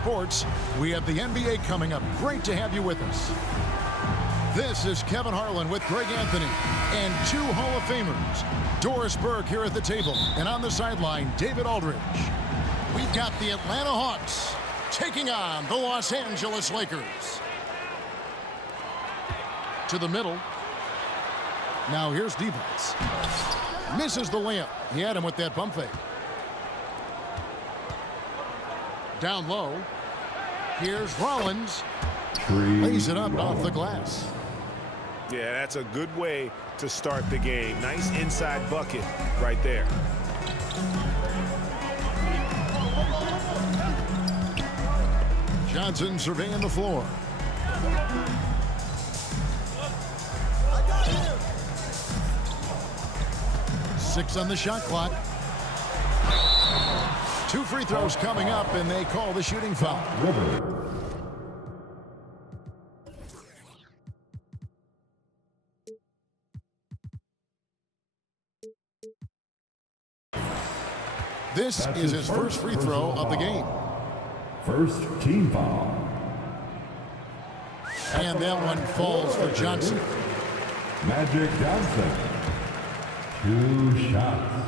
sports. We have the NBA coming up. Great to have you with us. This is Kevin Harlan with Greg Anthony and two Hall of Famers. Doris Burke here at the table, and on the sideline, David Aldridge. We've got the Atlanta Hawks taking on the Los Angeles Lakers. To the middle. Now here's Devons. Misses the layup. He had him with that bump fake. Down low. Here's Rollins. Lays it up off the glass. Yeah, that's a good way to start the game. Nice inside bucket right there. Johnson surveying the floor. Six on the shot clock. Two free throws coming up, and they call the shooting foul. This is his first free throw of the game. First team foul. And that one falls for Johnson. Magic Johnson. 2 shots.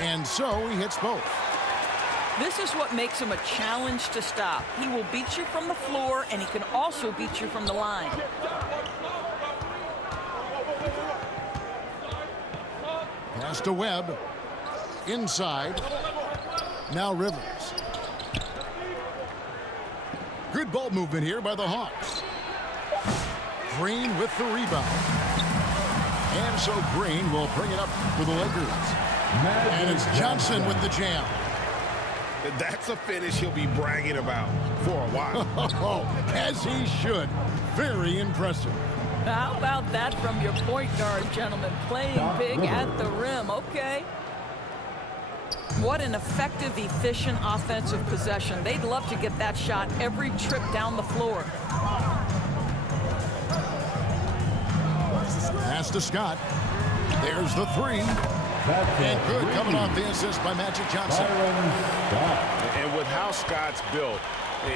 And so he hits both. This is what makes him a challenge to stop. He will beat you from the floor, and he can also beat you from the line. Pass to Webb. Inside. Now Rivers. Good ball movement here by the Hawks. Green with the rebound. And so Green will bring it up for the Lakers. And it's Johnson with the jam. That's a finish he'll be bragging about for a while. As he should. Very impressive. How about that from your point guard, gentlemen? Playing big at the rim. Okay. What an effective, efficient offensive possession. They'd love to get that shot every trip down the floor. Pass to Scott. There's the three. And good coming off the assist by Magic Johnson. And with how Scott's built,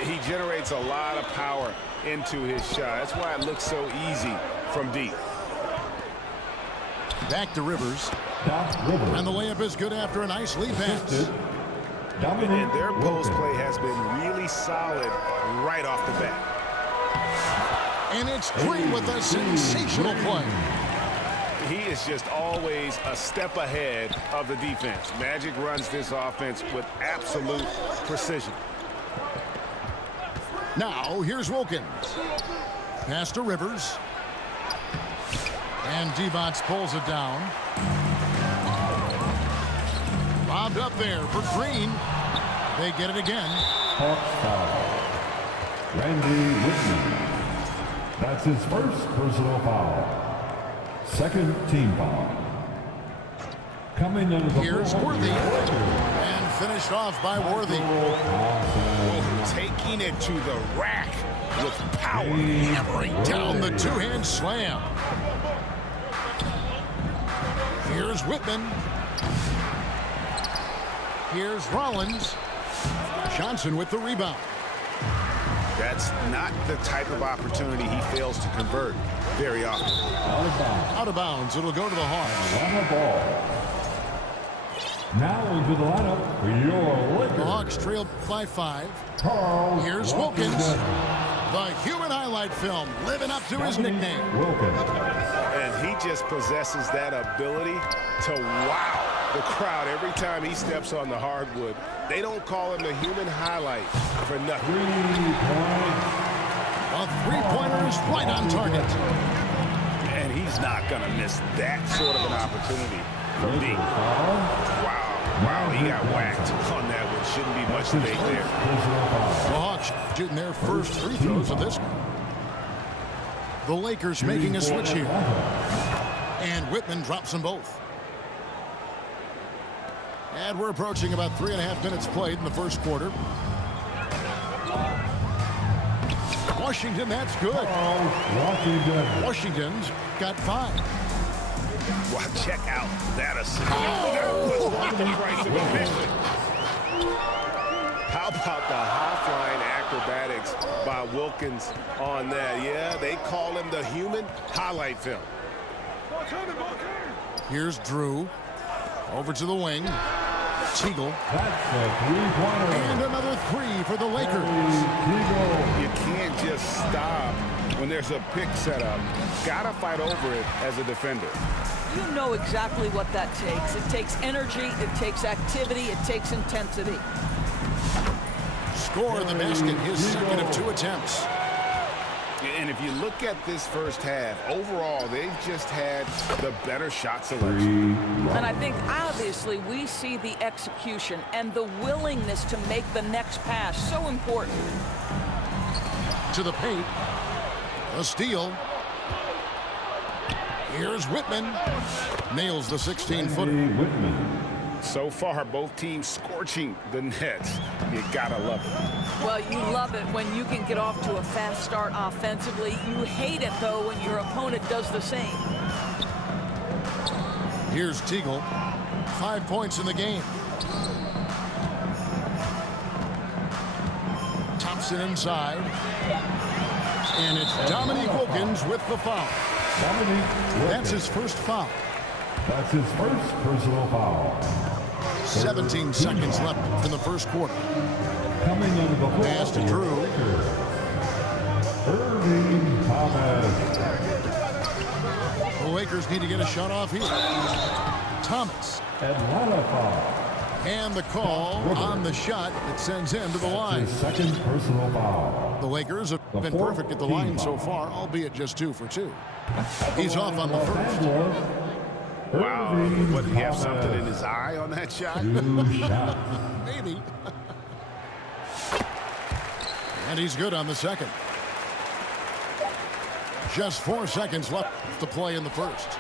he generates a lot of power into his shot. That's why it looks so easy from deep. Back to Rivers. And the layup is good after a nice lead pass. And their post play has been really solid right off the bat. And it's Green with a sensational play. He is just always a step ahead of the defense. Magic runs this offense with absolute precision. Now here's Wilkins. Pass to Rivers. And Devons pulls it down. Bobbed up there for Green. They get it again. Randy Whitman. That's his first personal foul. Second team foul. Coming under the Here's Worthy. And finished off by Worthy. Taking it to the rack with power. Hammering down the two-hand slam. Here's Whitman. Here's Rollins. Johnson with the rebound. That's not the type of opportunity he fails to convert very often. Out of bounds. It'll go to the Hawks. Now into the lineup for your Lakers. The Hawks trail by 5. Charles Here's Wilkins. The human highlight film living up to his nickname. And he just possesses that ability to wow the crowd every time he steps on the hardwood. They don't call him the human highlight for nothing. 3 points. A three-pointer is right on target. And he's not going to miss that sort of an opportunity from deep. Wow, he got whacked on that one. Shouldn't be much debate there. The Hawks shooting their first free throws of this. The Lakers making a switch here. And Whitman drops them both. And we're approaching about 3.5 minutes played in the first quarter. Washington, that's good. Washington's got 5. Wow, check out that assist. That was worth the price of admission. by Wilkins on that. Yeah, they call him the human highlight film. Here's Drew. Over to the wing. Teagle. That's a three-pointer. And another three for the Lakers. You can't just stop when there's a pick set up. Gotta fight over it as a defender. You know exactly what that takes. It takes energy, it takes activity, it takes intensity. Score the basket, his second of 2 attempts. And if you look at this first half, overall, they've just had the better shot selection. And I think, obviously, we see the execution and the willingness to make the next pass so important. To the paint. A steal. Here's Whitman. Nails the 16-footer. So far, both teams scorching the nets. You gotta love it. Well, you love it when you can get off to a fast start offensively. You hate it, though, when your opponent does the same. Here's Teagle. 5 points in the game. Thompson inside. And it's Dominique Wilkins with the foul. That's his first foul. That's his first personal foul. 17 seconds left in the first quarter. Coming into the floor. Pass to Drew. Irving Thomas. The Lakers need to get a shot off here. Thomas. Atlanta foul. And the call on the shot that sends him to the line. His second personal foul. The Lakers have been perfect at the line so far, albeit just 2 for 2. He's off on the first. Wow, but did he have something in his eye on that shot? Maybe. And he's good on the second. Just 4 seconds left to play in the first.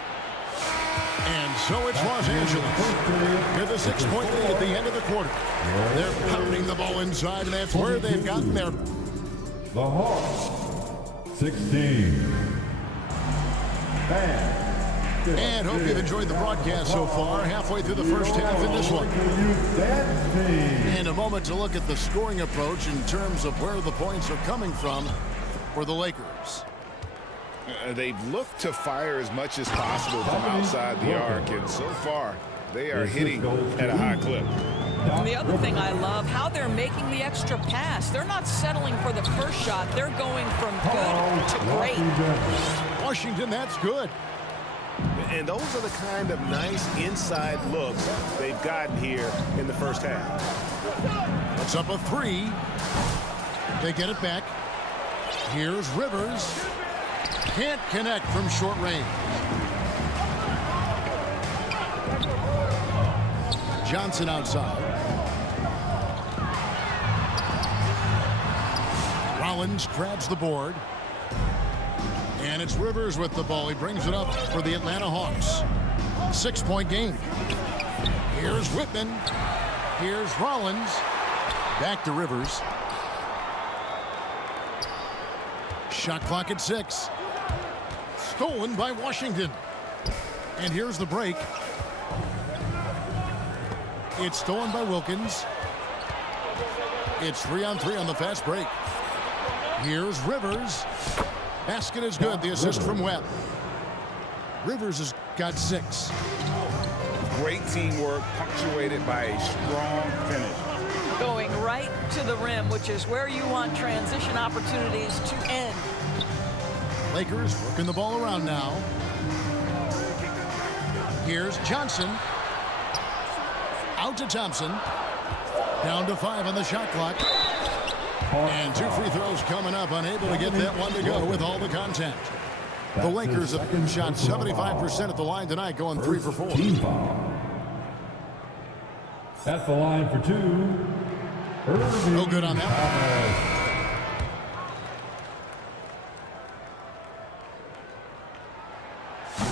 And so it's Los Angeles with a 6-point lead at the end of the quarter. They're pounding the ball inside, and that's where they've gotten their... The Hawks, 16. And hope you've enjoyed the broadcast so far. Halfway through the first half in this one. And a moment to look at the scoring approach in terms of where the points are coming from for the Lakers. They've looked to fire as much as possible from outside the arc, and so far they are hitting at a high clip. And the other thing I love, how they're making the extra pass. They're not settling for the first shot. They're going from good to great. Washington, that's good. And those are the kind of nice inside looks they've gotten here in the first half. It's up a 3. They get it back. Here's Rivers. Can't connect from short range. Johnson outside. Rollins grabs the board. And it's Rivers with the ball. He brings it up for the Atlanta Hawks. 6-point game. Here's Whitman. Here's Rollins. Back to Rivers. Shot clock at 6. Stolen by Washington. And here's the break. It's stolen by Wilkins. It's 3-on-3 on the fast break. Here's Rivers. Basket is good. The assist from Webb. Rivers has got 6. Great teamwork punctuated by a strong finish. Going right to the rim, which is where you want transition opportunities to end. Lakers working the ball around now. Here's Johnson. Out to Thompson. Down to 5 on the shot clock. And 2 free throws coming up. Unable to get that one to go with all the contact. The Lakers have shot 75% at the line tonight, going 3 for 4. At the line for 2. No good on that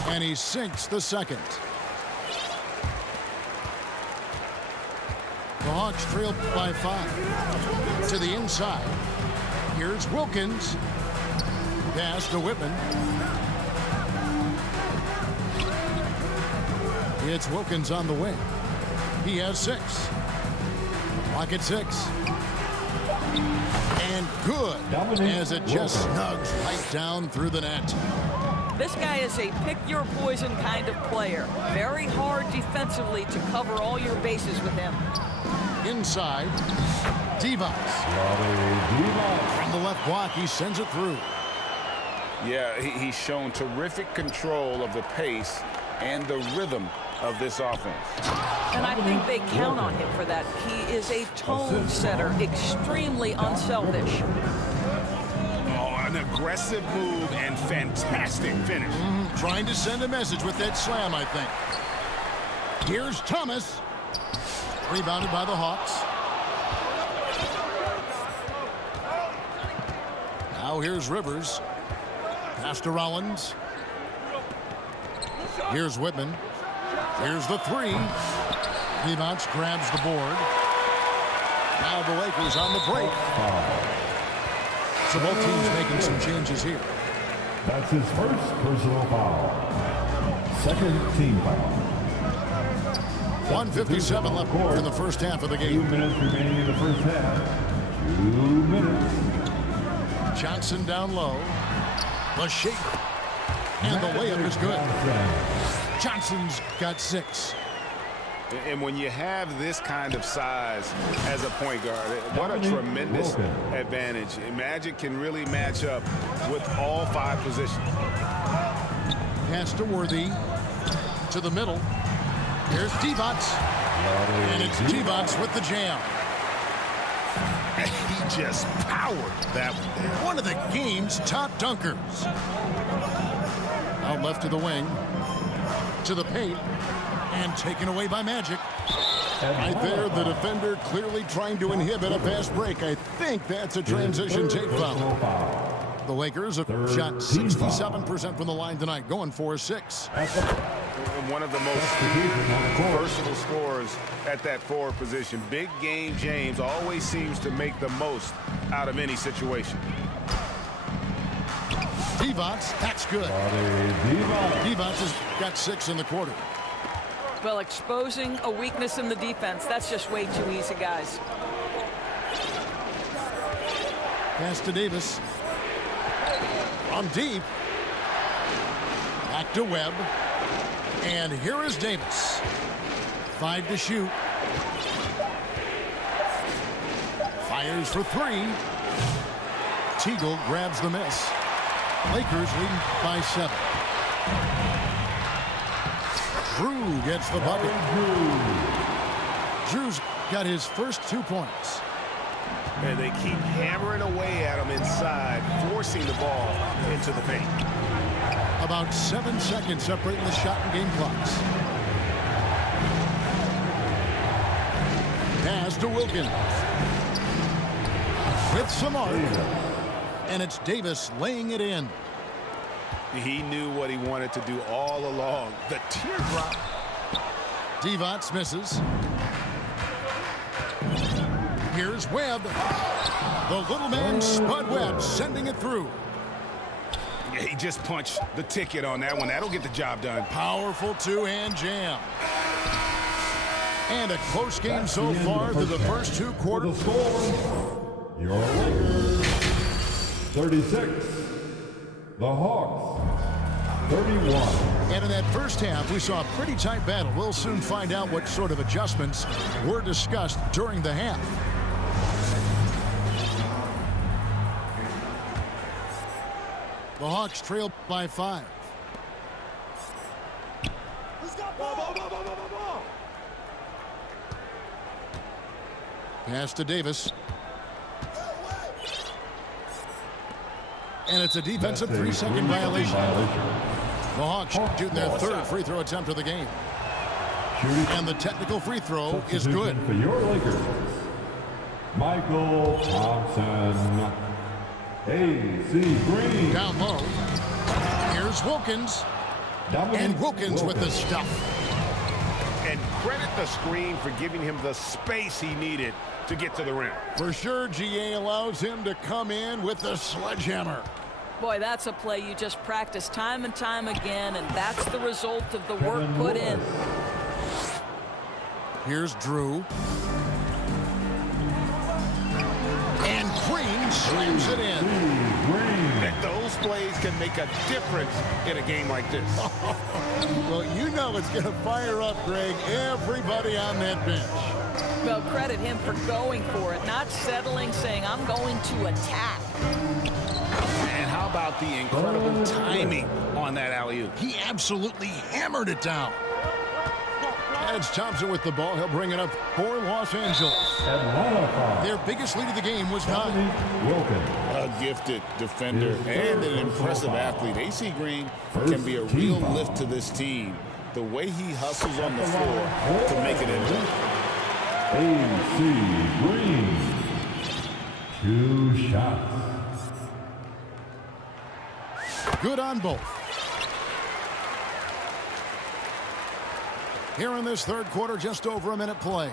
one. And he sinks the second. The Hawks trail by 5. To the inside. Here's Wilkins. Pass to Whitman. It's Wilkins on the wing. He has 6. Clock at 6. And good, Dominique as it just Wilkins. snugs right down through the net. This guy is a pick-your-poison kind of player. Very hard defensively to cover all your bases with him. Inside, Divac. From the left block, he sends it through. Yeah, he's shown terrific control of the pace and the rhythm of this offense. And I think they count on him for that. He is a tone setter, extremely unselfish. Oh, an aggressive move and fantastic finish. Trying to send a message with that slam, I think. Here's Thomas. Rebounded by the Hawks. Now here's Rivers. Pass to Rollins. Here's Whitman. Here's the three. Divac grabs the board. Now the Lakers on the break. So both teams making some changes here. That's his first personal foul. Second team foul. 1:57 left in the first half of the 2 game. minutes remaining in the first half. 2 minutes. Johnson down low. The shape. And the layup is good. Johnson's got 6. And when you have this kind of size as a point guard, what a tremendous advantage. Magic can really match up with all 5 positions. Pass to Worthy. To the middle. Here's Divac. And it's Divac with the jam. He just powered that one. One of the game's top dunkers. Out left to the wing. To the paint. And taken away by Magic. Right there, the defender clearly trying to inhibit a fast break. I think that's a transition take foul. The Lakers have shot 67% from the line tonight, going for 6. One of the most versatile scorers at that forward position. Big game James always seems to make the most out of any situation. Divac, that's good. Divac has got 6 in the quarter. Well, exposing a weakness in the defense, that's just way too easy, guys. Pass to Davis. From deep. Back to Webb. And here is Davis. 5 to shoot. Fires for 3. Teagle grabs the miss. Lakers leading by 7. Drew gets the bucket. Drew's got his first 2 points. And they keep hammering away at him inside, forcing the ball into the paint. About 7 seconds separating the shot and game clocks. Pass to Wilkins. With some arc. And it's Davis laying it in. He knew what he wanted to do all along. The teardrop. Divac misses. Here's Webb. The little man, Spud Webb, sending it through. Yeah, he just punched the ticket on that one. That'll get the job done. Powerful 2-hand jam. And a close game so far through the first 2 quarters. The score, your Lakers, 36. The Hawks, 31. And in that first half, we saw a pretty tight battle. We'll soon find out what sort of adjustments were discussed during the half. The Hawks trail by 5. Pass to Davis. And it's a defensive 3-second violation. The Hawks shooting their 3rd free throw attempt of the game. And the technical free throw is good. For your Lakers, Michael Thompson. A.C. Green. Down low. Here's Wilkins. And Wilkins with the stuff. And credit the screen for giving him the space he needed to get to the rim. For sure, GA allows him to come in with the sledgehammer. Boy, that's a play you just practice time and time again, and that's the result of the work put in. Here's Drew. And Green slams it in. And those plays can make a difference in a game like this. Well, you know it's going to fire up, Greg, everybody on that bench. Well, credit him for going for it, not settling, saying, I'm going to attack. And how about the incredible timing on that alley-oop? He absolutely hammered it down. Edge Thompson with the ball. He'll bring it up for Los Angeles. Their biggest lead of the game was 9. Wilkins. A gifted defender and an impressive athlete. AC Green can be a real lift to this team. The way he hustles on the floor to make it impact. AC Green. 2 shots. Good on both. Here in this third quarter, just over a minute play.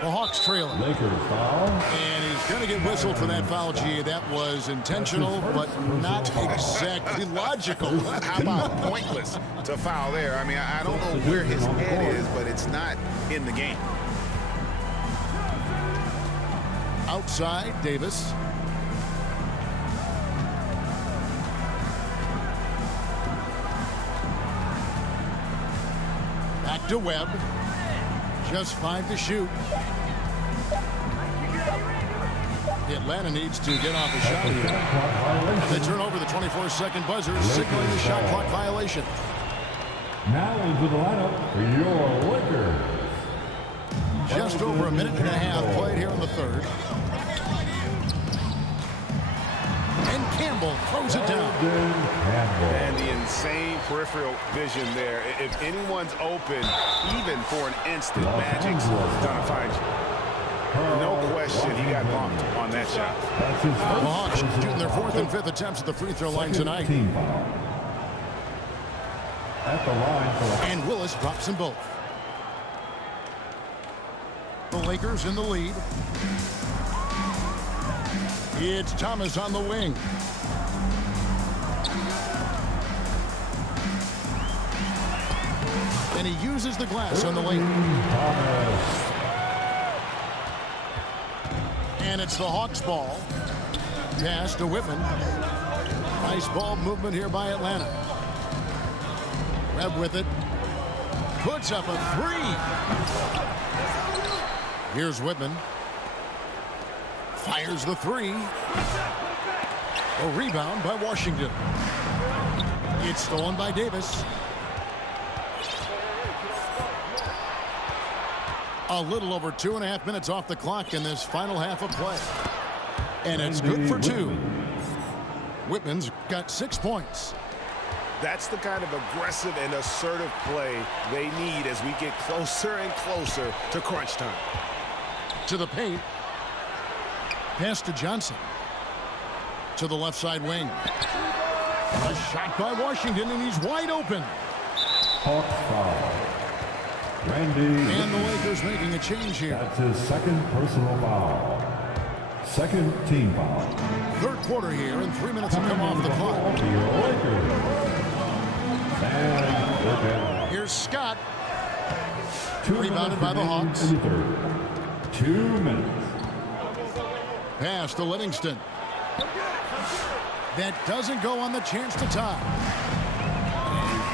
The Hawks trailing. Lakers foul. And he's going to get whistled for that foul, G. That was intentional, but not exactly logical. How about pointless to foul there? I mean, I don't know where his head is, but it's not in the game. Outside, Davis. Back to Webb. Just 5 to shoot. Atlanta needs to get off a shot here. They turn over the 24-second buzzer, signaling the shot clock violation. Now into the lineup for your Lakers. Just over a minute and a half played here in the third. And Campbell throws it down. And the insane peripheral vision there. If anyone's open, even for an instant, Magic's gonna find you. No question, he got bumped on that shot. The Hawks shooting their 4th and 5th attempts at the free throw line tonight. At the line for And Willis drops them both. The Lakers in the lead. It's Thomas on the wing. And he uses the glass on the lane. And it's the Hawks ball. Pass to Whitman. Nice ball movement here by Atlanta. Webb with it. Puts up a 3. Here's Whitman. Fires the 3. A rebound by Washington. It's stolen by Davis. A little over 2.5 minutes off the clock in this final half of play. And it's good for 2. Whitman's got 6 points. That's the kind of aggressive and assertive play they need as we get closer and closer to crunch time. To the paint. Pass to Johnson. To the left side wing. A shot by Washington, and he's wide open. Hawks foul. Randy. And the Lakers making a change here. That's his 2nd personal foul. 2nd team foul. Third quarter here, and 3 minutes have come off the clock. Here's Scott. Rebounded by the Hawks. 2 minutes. Pass to Livingston. That doesn't go on the chance to tie.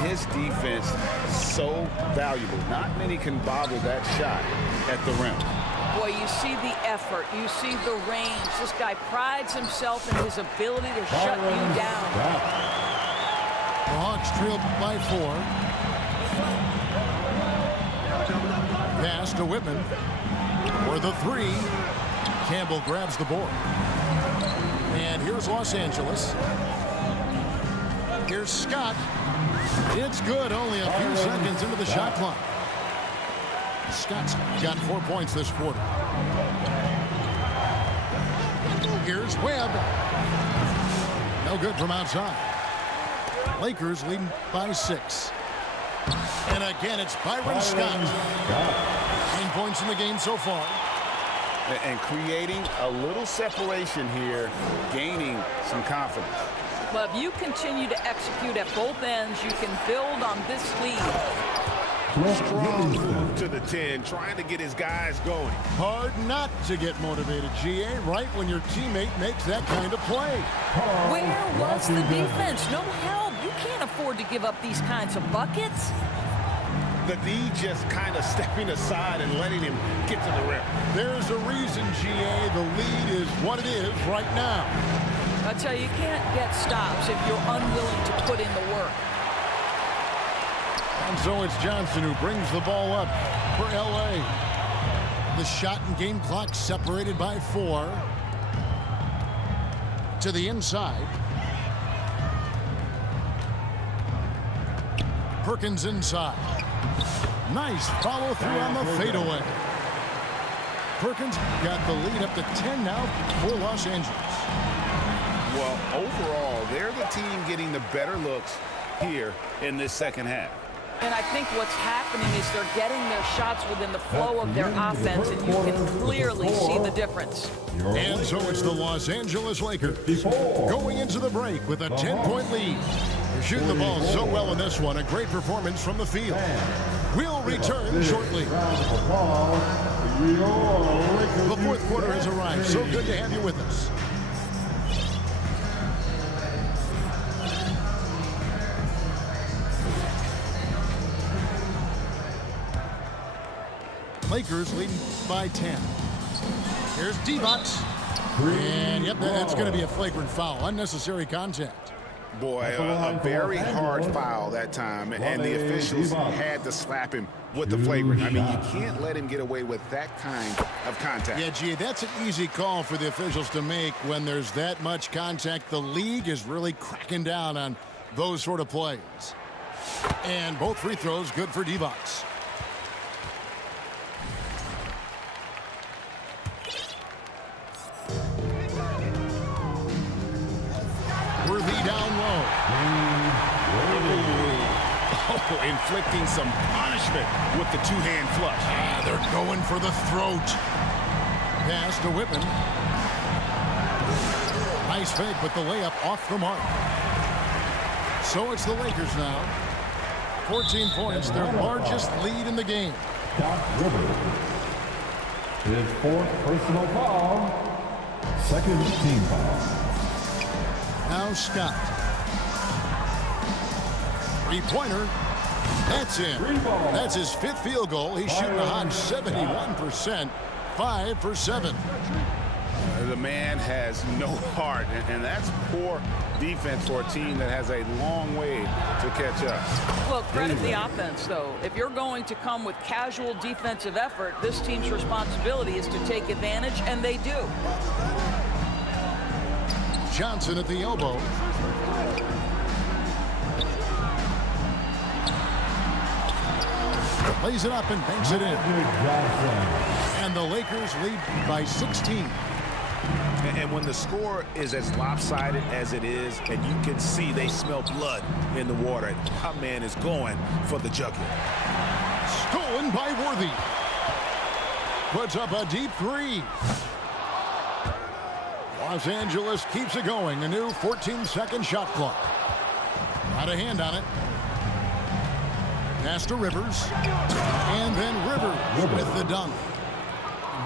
His defense so valuable. Not many can bother that shot at the rim. Boy, you see the effort. You see the range. This guy prides himself in his ability to shut you down. The Hawks trailed by 4. Pass to Whitman. For the 3. Campbell grabs the board. And here's Los Angeles. Here's Scott. It's good, only a few seconds into the shot clock. Scott's got 4 points this quarter. Here's Webb. No good from outside. Lakers leading by 6. And again, it's Byron Scott. 9 points in the game so far. And creating a little separation here, gaining some confidence. But if you continue to execute at both ends, you can build on this lead. Strong move to the 10, trying to get his guys going. Hard not to get motivated, GA, right when your teammate makes that kind of play. Where was the defense? No help. You can't afford to give up these kinds of buckets. The D just kind of stepping aside and letting him get to the rim. There's a reason, GA, the lead is what it is right now. I tell you can't get stops if you're unwilling to put in the work. And so it's Johnson who brings the ball up for LA. The shot and game clock separated by 4. To the inside. Perkins inside. Nice follow through on the fadeaway. Perkins got the lead up to 10 now for Los Angeles. Well, overall, they're the team getting the better looks here in this second half. And I think what's happening is they're getting their shots within the flow of their offense, and you can clearly see the difference. And so it's the Los Angeles Lakers going into the break with a 10-point lead. They're shooting the ball so well in this one. A great performance from the field. We'll return shortly. The fourth quarter has arrived. So good to have you with us. Lakers leading by 10. Here's D-Box. And, yep, that's going to be a flagrant foul. Unnecessary contact. Boy, a very hard foul that time, and the officials had to slap him with the flagrant. I mean, you can't let him get away with that kind of contact. Yeah, gee, that's an easy call for the officials to make when there's that much contact. The league is really cracking down on those sort of plays. And both free throws good for D-Box. Worthy down low. Oh, inflicting some punishment with the two-hand flush. They're going for the throat. Pass to Whippen. Nice fake, but the layup off the mark. So it's the Lakers now. 14 points, their largest lead in the game. Doc Rivers. His 4th personal foul. 2nd team foul. Now Scott. Three-pointer. That's in. That's his 5th field goal. He's shooting a hot 71%. 5 for 7. The man has no heart, and that's poor defense for a team that has a long way to catch up. Well, credit the offense, though. If you're going to come with casual defensive effort, this team's responsibility is to take advantage, and they do. Johnson at the elbow. Lays it up and banks it in. And the Lakers lead by 16. And when the score is as lopsided as it is, and you can see they smell blood in the water, our man is going for the jugular. Stolen by Worthy. Puts up a deep 3. Los Angeles keeps it going. A new 14-second shot clock. Got a hand on it. Pass to Rivers. And then Rivers with the dunk.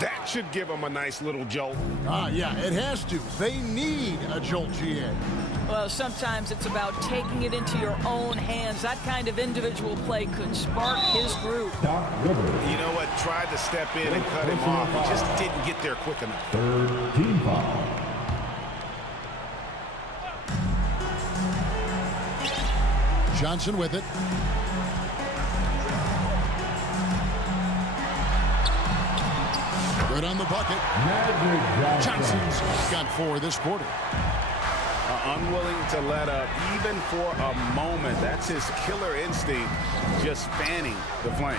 That should give them a nice little jolt. Yeah, it has to. They need a jolt, GA. Well, sometimes it's about taking it into your own hands. That kind of individual play could spark his group. Doc Rivers. You know what? Tried to step in and cut him off. He just didn't get there quick enough. 3rd team foul. Johnson with it. Good on the bucket. Johnson's got 4 this quarter. Unwilling to let up even for a moment. That's his killer instinct, just fanning the flame.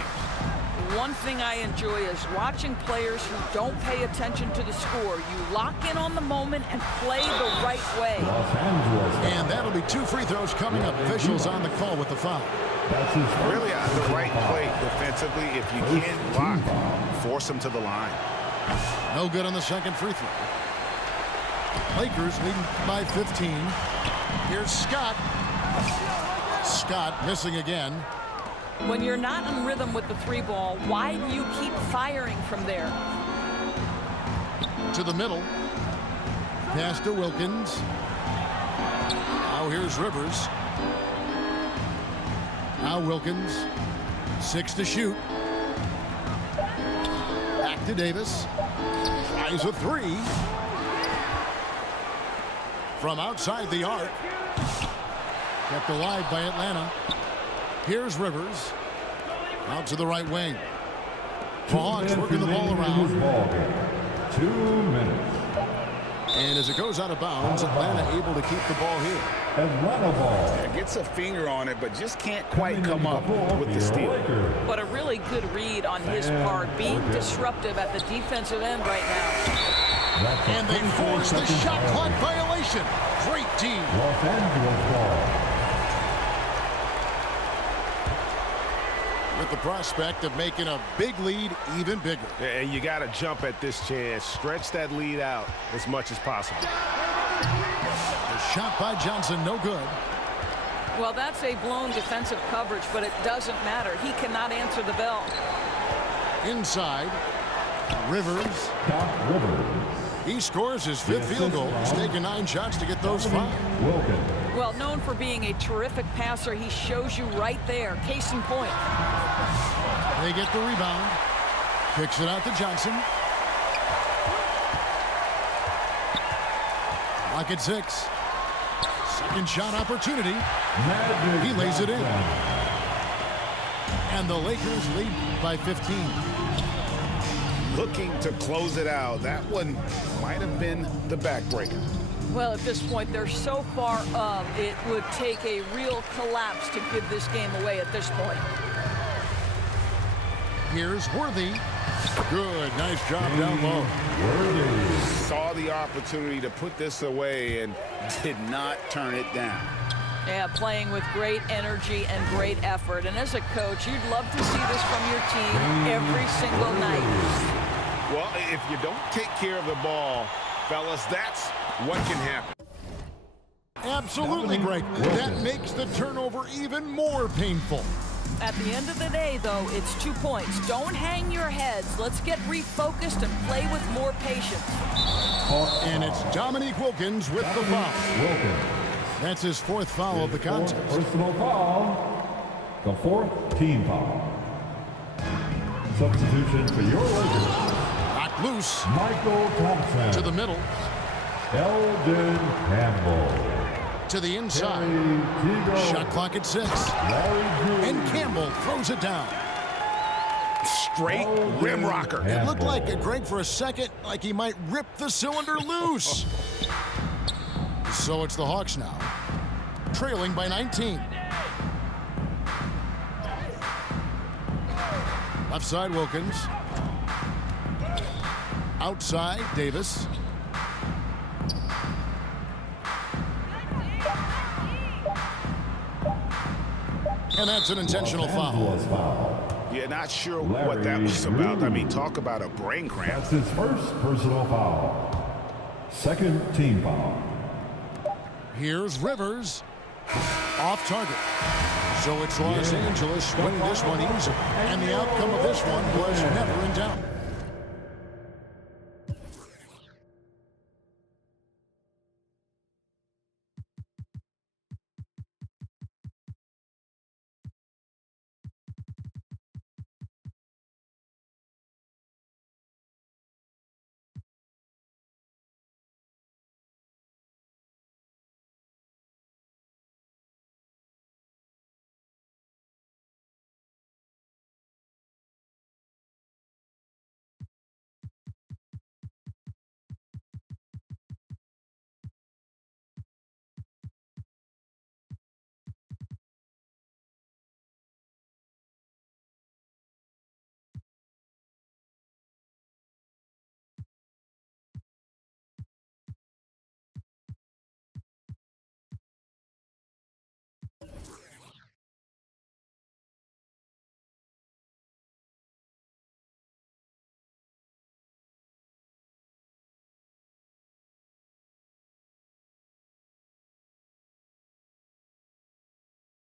One thing I enjoy is watching players who don't pay attention to the score. You lock in on the moment and play the right way. And that'll be 2 free throws coming up. Officials on the call with the foul. Really the right play defensively. If you can't block, force them to the line. No good on the second free throw. Lakers leading by 15. Here's Scott. Scott missing again. When you're not in rhythm with the 3 ball, why do you keep firing from there? To the middle. Pass to Wilkins. Now here's Rivers. Now Wilkins. 6 to shoot. Back to Davis. Tries a 3. From outside the arc. Kept alive by Atlanta. Here's Rivers. Out to the right wing. Hawks working the ball around. 2 minutes. And as it goes out of bounds, Atlanta able to keep the ball here. Atlanta ball. Yeah, gets a finger on it, but just can't quite come up with the steal. But a really good read on his part, being disruptive at the defensive end right now. And they force the shot clock violation. Great team. Los Angeles ball. With the prospect of making a big lead even bigger. And you got to jump at this chance. Stretch that lead out as much as possible. The shot by Johnson, no good. Well, that's a blown defensive coverage, but it doesn't matter. He cannot answer the bell. Inside, Rivers. Doc Rivers. He scores his 5th field goal. He's taken 9 shots to get those 5. Wilkins. Well, known for being a terrific passer, he shows you right there. Case in point. They get the rebound. Kicks it out to Johnson. Lock at 6. Second shot opportunity. He lays it in. And the Lakers lead by 15. Looking to close it out. That one might have been the backbreaker. Well, at this point, they're so far up, it would take a real collapse to give this game away at this point. Here's Worthy. Good, nice job down low. Saw the opportunity to put this away and did not turn it down. Yeah, playing with great energy and great effort. And as a coach, you'd love to see this from your team every single night. Well, if you don't take care of the ball, fellas, that's what can happen. Absolutely, Greg. That makes the turnover even more painful. At the end of the day, though, it's 2 points. Don't hang your heads. Let's get refocused and play with more patience. And it's Dominique Wilkins with the foul. Wilkins. That's his 4th foul of the contest. Personal foul. The 4th team foul. Substitution for your Lakers. Knocked loose. Michael Thompson. To the middle. Eldon Campbell. To the inside. Shot clock at 6. And Campbell throws it down. Straight rim rocker. It looked like, Greg, for a second, like he might rip the cylinder loose. So it's the Hawks now, trailing by 19. Left side, Wilkins. Outside, Davis. And that's an intentional foul. Yeah, not sure what that was about. I mean, talk about a brain cramp. That's his first personal foul. Second team foul. Here's Rivers. Off target. So it's Los Angeles winning this one easily. And the outcome of this one was never in doubt.